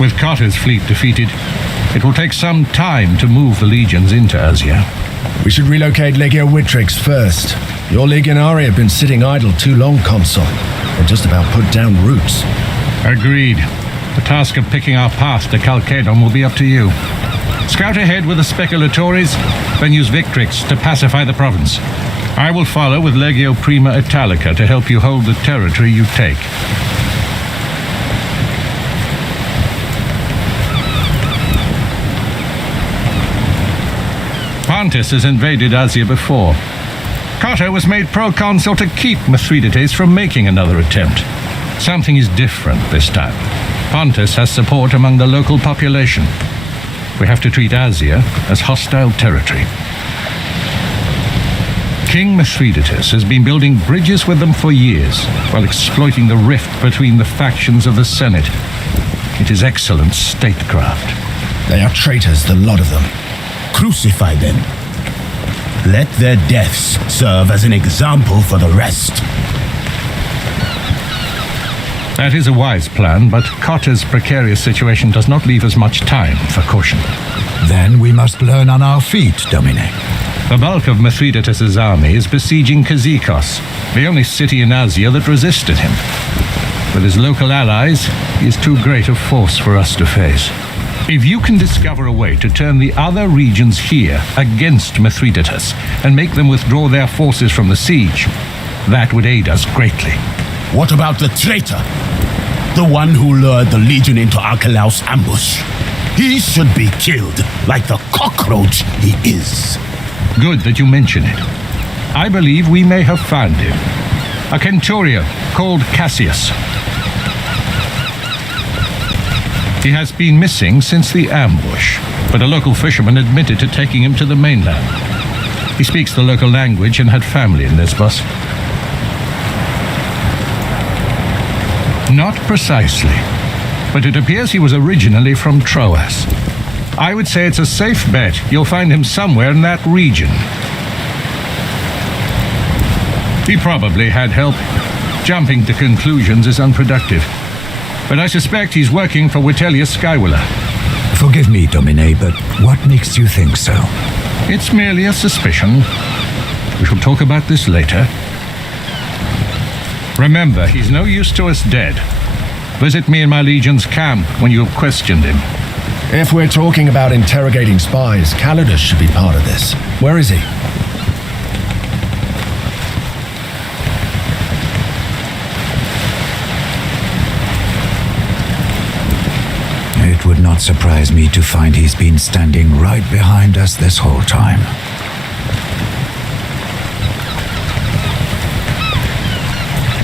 With Carter's fleet defeated, it will take some time to move the legions into Asia. We should relocate Legio Witrix first. Your legionari have been sitting idle too long, Consul. They're just about put down roots. Agreed. The task of picking our path to Chalcedon will be up to you. Scout ahead with the Speculatores, then use Victrix to pacify the province. I will follow with Legio Prima Italica to help you hold the territory you take. Pontus has invaded Asia before. Carter was made proconsul to keep Mithridates from making another attempt. Something is different this time. Pontus has support among the local population. We have to treat Asia as hostile territory. King Mithridates has been building bridges with them for years, while exploiting the rift between the factions of the Senate. It is excellent statecraft. They are traitors, the lot of them. Crucify them. Let their deaths serve as an example for the rest. That is a wise plan, but Carter's precarious situation does not leave us much time for caution. Then we must learn on our feet, Domine. The bulk of Mithridates' army is besieging Kazikos, the only city in Asia that resisted him. With his local allies, he is too great a force for us to face. If you can discover a way to turn the other regions here against Mithridates and make them withdraw their forces from the siege, that would aid us greatly. What about the traitor? The one who lured the Legion into Archelaus' ambush. He should be killed like the cockroach he is. Good that you mention it. I believe we may have found him. A centurion called Cassius. He has been missing since the ambush, but a local fisherman admitted to taking him to the mainland. He speaks the local language and had family in Lesbos. Not precisely, but it appears he was originally from Troas. I would say it's a safe bet you'll find him somewhere in that region. He probably had help. Jumping to conclusions is unproductive. But I suspect he's working for Vitellius Skywiller. Forgive me, Domine, but what makes you think so? It's merely a suspicion. We shall talk about this later. Remember, he's no use to us dead. Visit me in my legion's camp when you have questioned him. If we're talking about interrogating spies, Calidus should be part of this. Where is he? It would not surprise me to find he's been standing right behind us this whole time.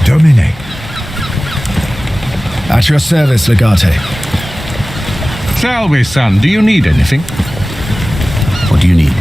Domine. At your service, Legate. Salve, son. Do you need anything? What do you need?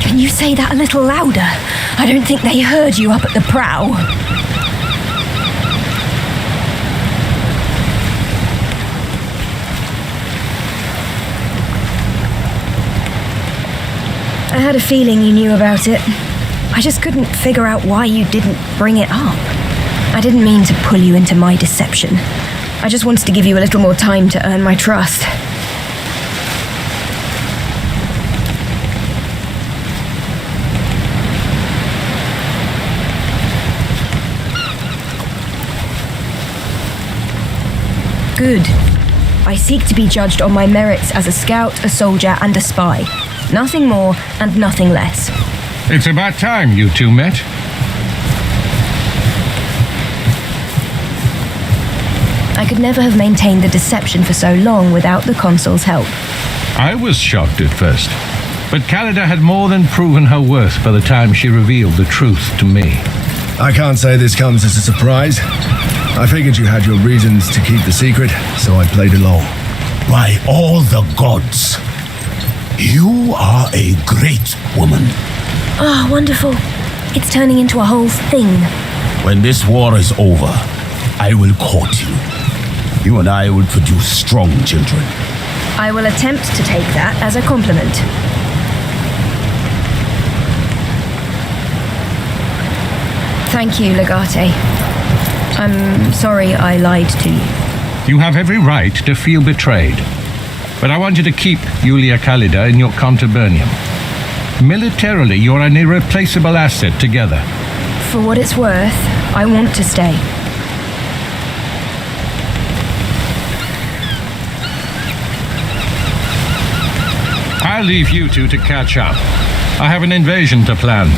Can you say that a little louder? I don't think they heard you up at the prow. I had a feeling you knew about it. I just couldn't figure out why you didn't bring it up. I didn't mean to pull you into my deception. I just wanted to give you a little more time to earn my trust. Good. I seek to be judged on my merits as a scout, a soldier, and a spy. Nothing more and nothing less. It's about time you two met. I could never have maintained the deception for so long without the consul's help. I was shocked at first. But Callida had more than proven her worth by the time she revealed the truth to me. I can't say this comes as a surprise. I figured you had your reasons to keep the secret, so I played along. By all the gods, you are a great woman. Oh, wonderful. It's turning into a whole thing. When this war is over, I will court you. You and I will produce strong children. I will attempt to take that as a compliment. Thank you, Legate. I'm sorry I lied to you. You have every right to feel betrayed. But I want you to keep Julia Callida in your contubernum. Militarily, you're an irreplaceable asset together. For what it's worth, I want to stay. I'll leave you two to catch up. I have an invasion to plan.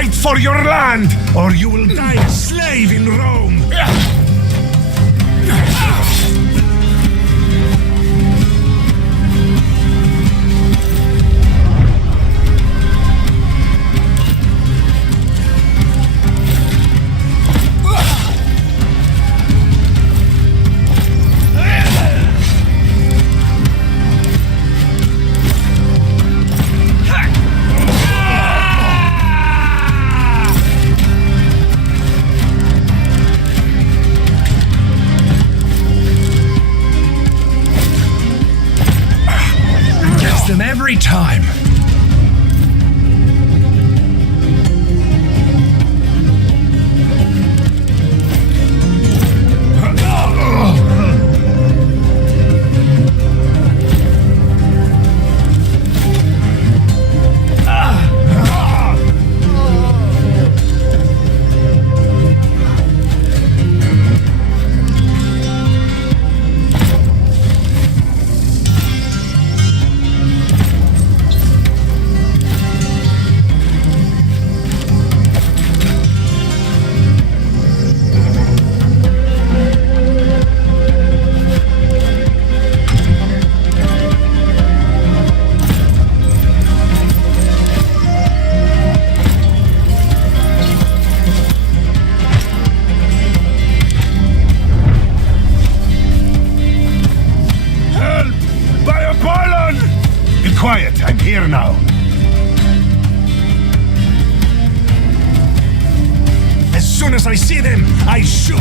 Fight for your land, or you will die a slave in Rome! Them every time. Quiet, I'm here now. As soon as I see them, I shoot.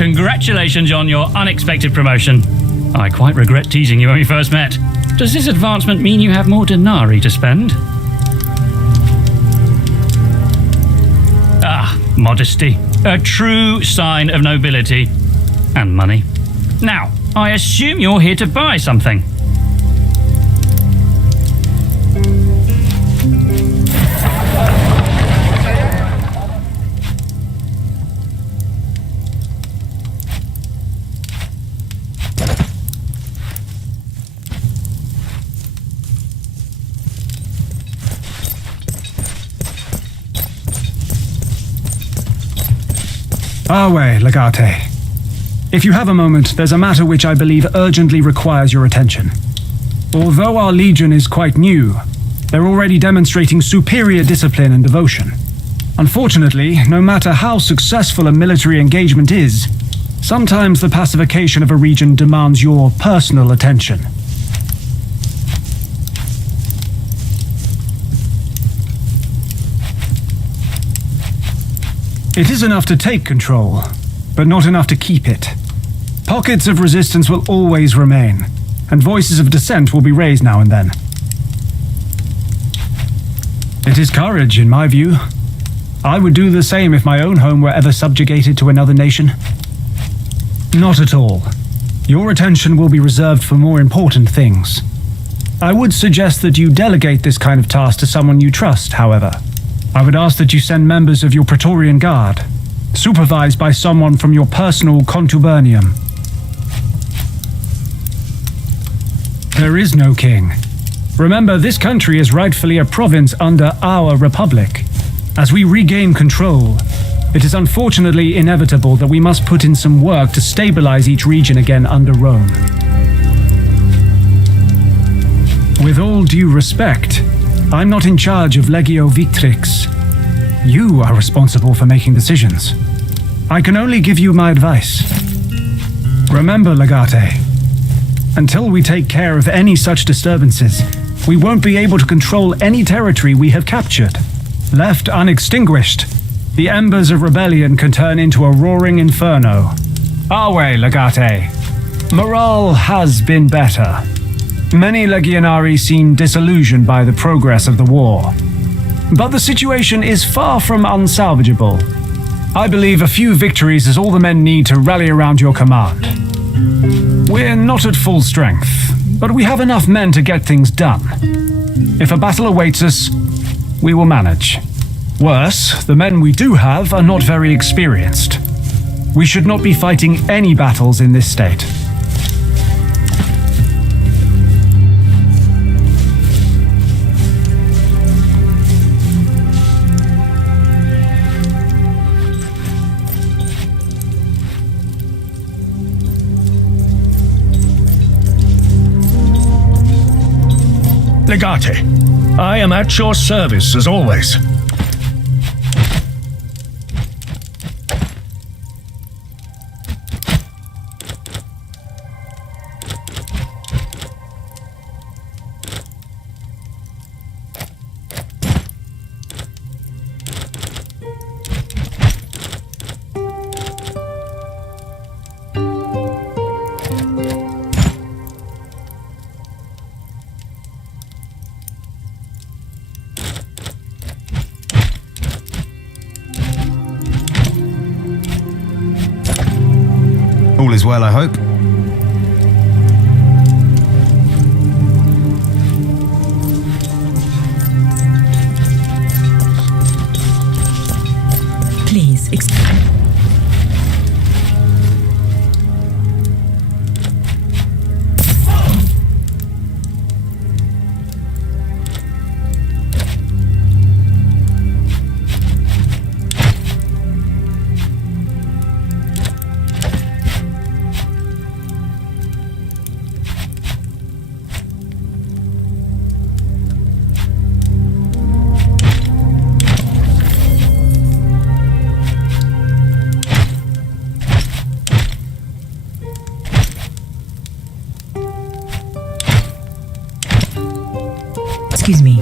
Congratulations on your unexpected promotion. I quite regret teasing you when we first met. Does this advancement mean you have more denarii to spend? Ah, modesty. A true sign of nobility. And money. Now, I assume you're here to buy something. Awe, Legate. If you have a moment, there's a matter which I believe urgently requires your attention. Although our legion is quite new, they're already demonstrating superior discipline and devotion. Unfortunately, no matter how successful a military engagement is, sometimes the pacification of a region demands your personal attention. It is enough to take control, but not enough to keep it. Pockets of resistance will always remain, and voices of dissent will be raised now and then. It is courage, in my view. I would do the same if my own home were ever subjugated to another nation. Not at all. Your attention will be reserved for more important things. I would suggest that you delegate this kind of task to someone you trust, however. I would ask that you send members of your Praetorian Guard, supervised by someone from your personal contubernium. There is no king. Remember, this country is rightfully a province under our republic. As we regain control, it is unfortunately inevitable that we must put in some work to stabilize each region again under Rome. With all due respect, I'm not in charge of Legio Victrix. You are responsible for making decisions. I can only give you my advice. Remember, Legate, until we take care of any such disturbances, we won't be able to control any territory we have captured. Left unextinguished, the embers of rebellion can turn into a roaring inferno. Awe, Legate. Morale has been better. Many legionari seem disillusioned by the progress of the war. But the situation is far from unsalvageable. I believe a few victories is all the men need to rally around your command. We're not at full strength, but we have enough men to get things done. If a battle awaits us, we will manage. Worse, the men we do have are not very experienced. We should not be fighting any battles in this state. Legate, I am at your service as always. All is well, I hope. Please, excuse me.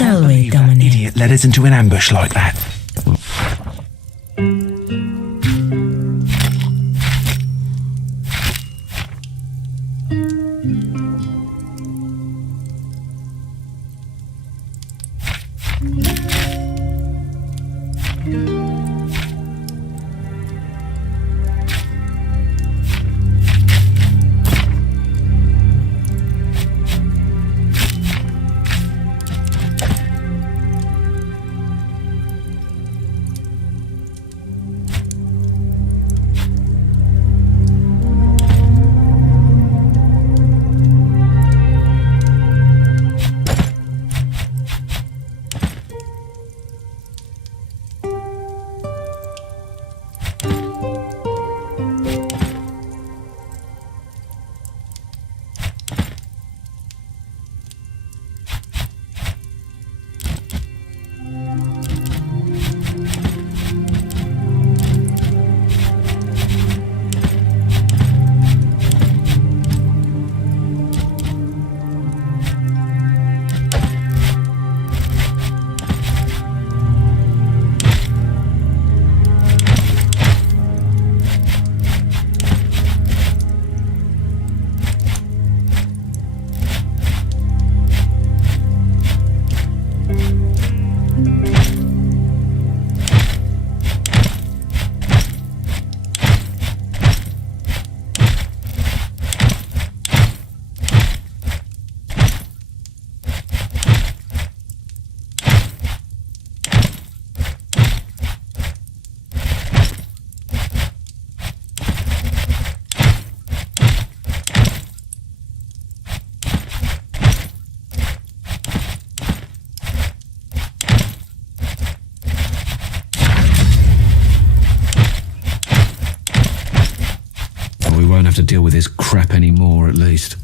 Shall we, That Dominic? idiot led us into an ambush like that. Have to deal with this crap anymore, at least.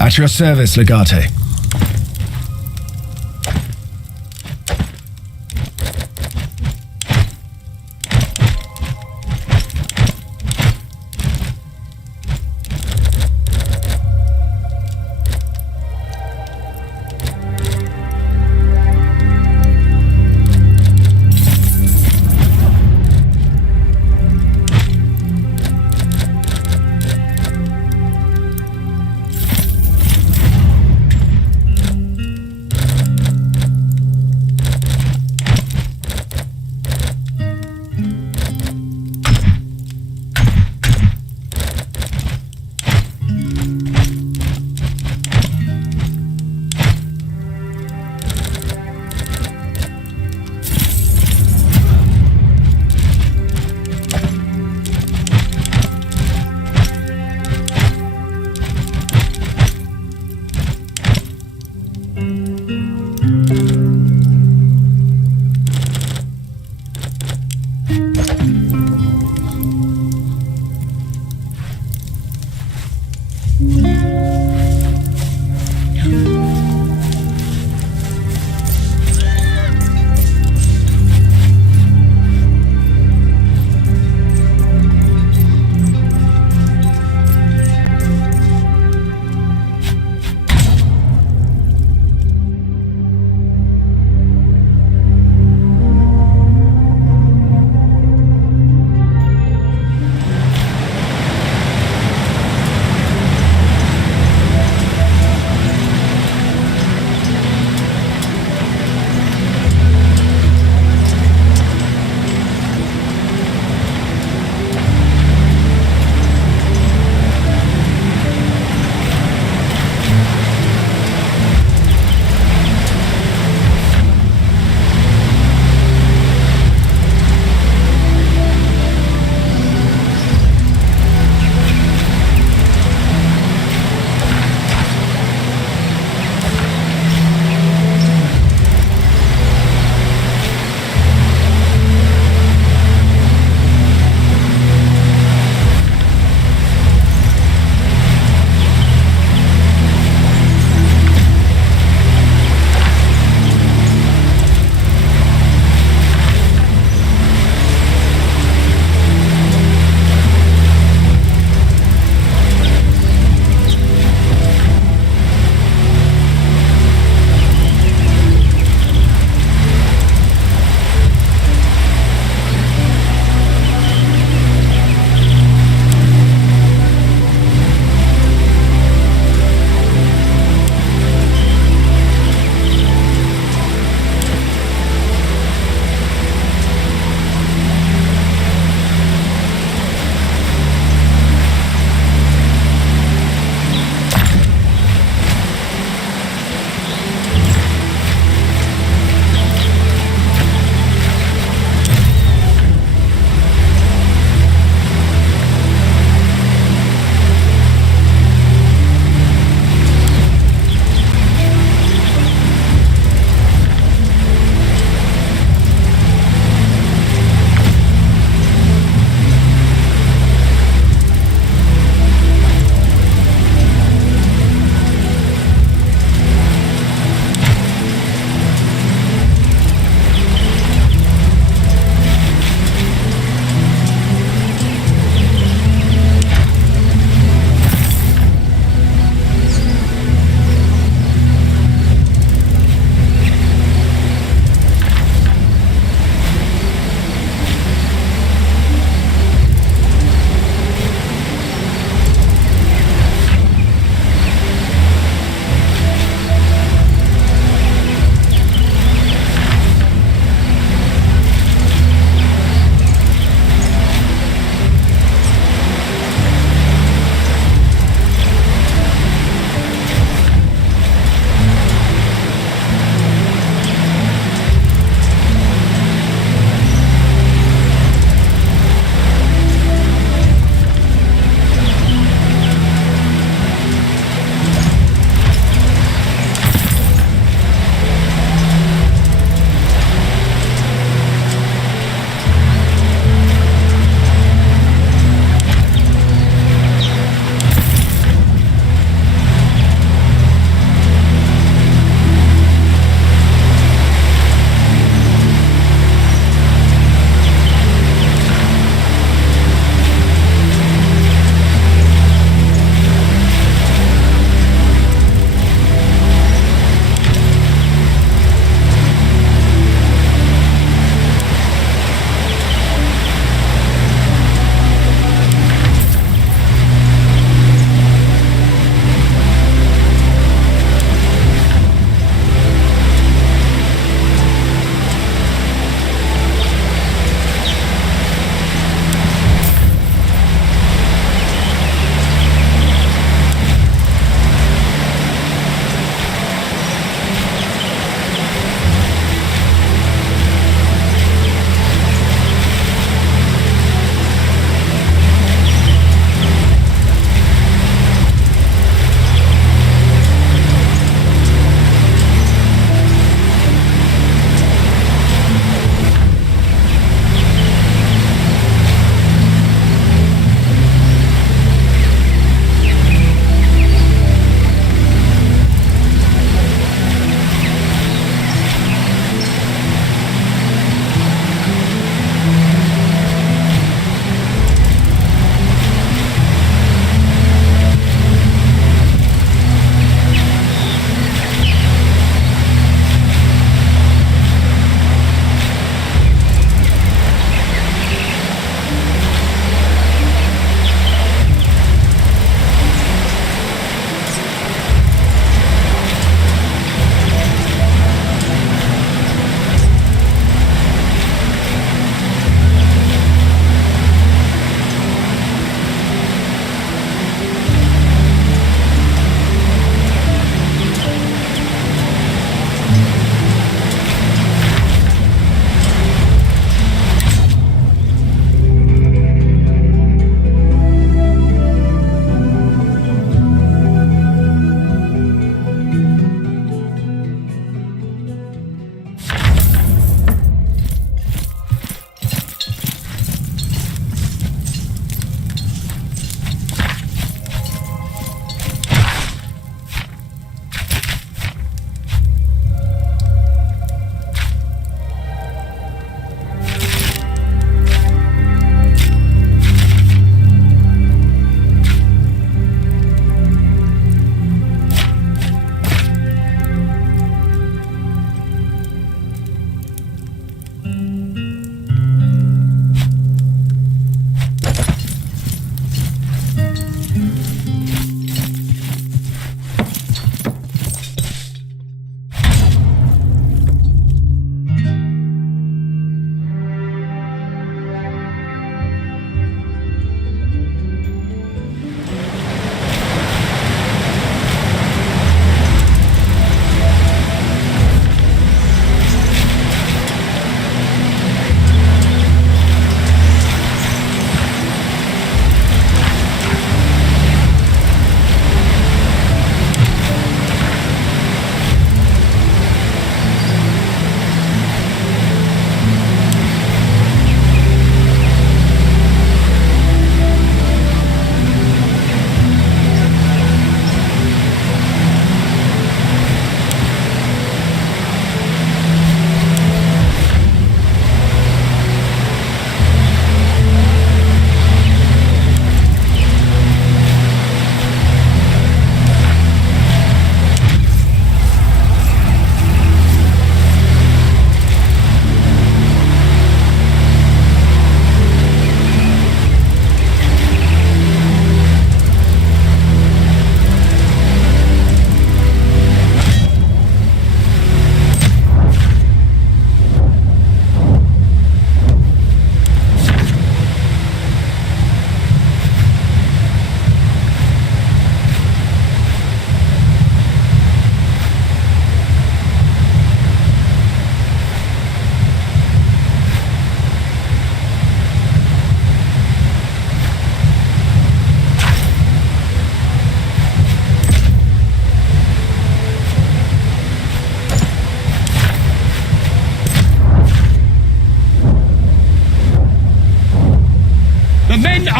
At your service, Legate.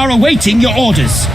are awaiting your orders.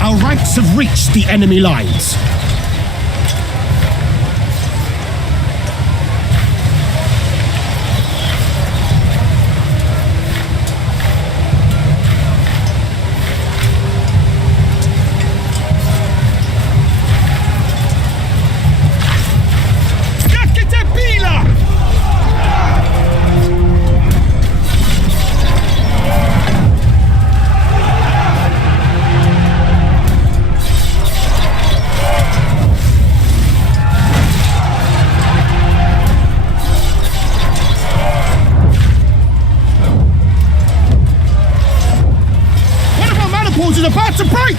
Our ranks have reached the enemy lines. Is about to break!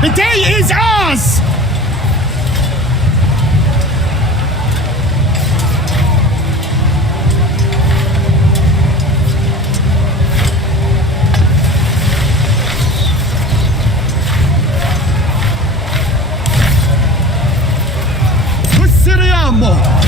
The day is ours! Proseguiamo!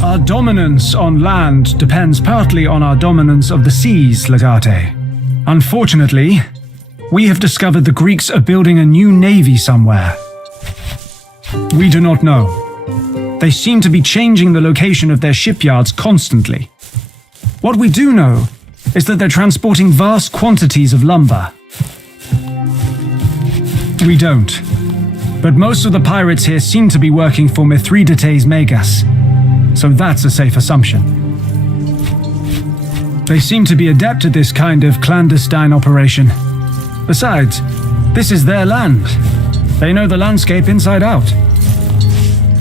Our dominance on land depends partly on our dominance of the seas, Legate. Unfortunately, we have discovered the Greeks are building a new navy somewhere. We do not know. They seem to be changing the location of their shipyards constantly. What we do know is that they're transporting vast quantities of lumber. We don't. But most of the pirates here seem to be working for Mithridates Megas, so that's a safe assumption. They seem to be adept at this kind of clandestine operation. Besides, this is their land. They know the landscape inside out.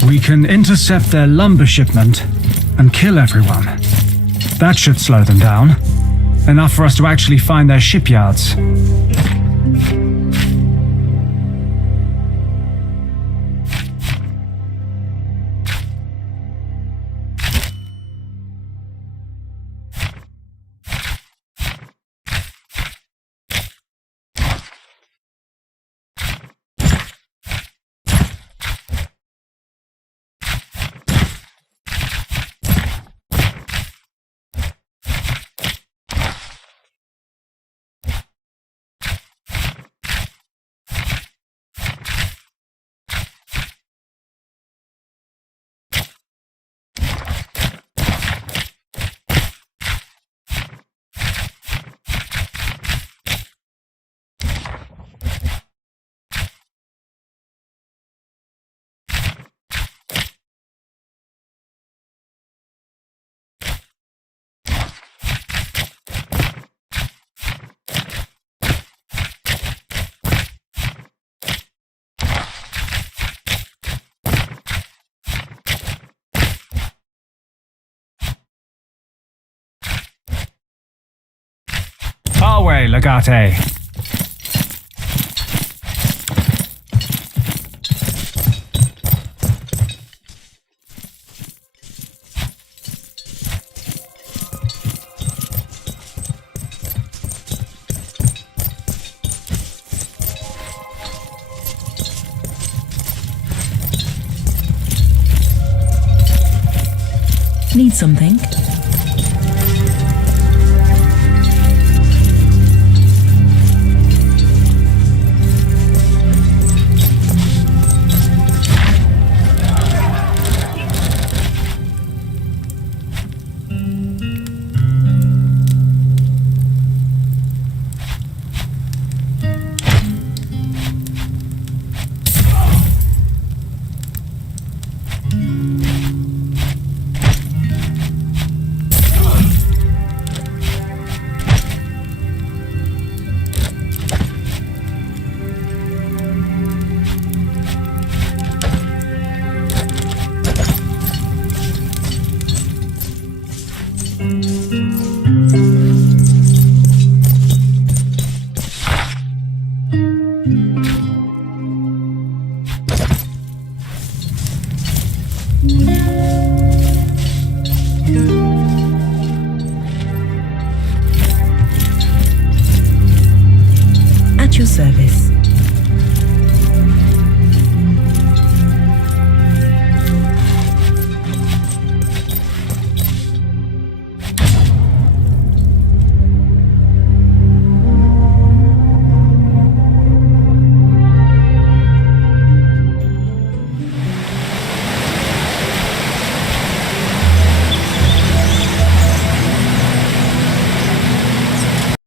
We can intercept their lumber shipment and kill everyone. That should slow them down. Enough for us to actually find their shipyards. Our way, Legate. Need something?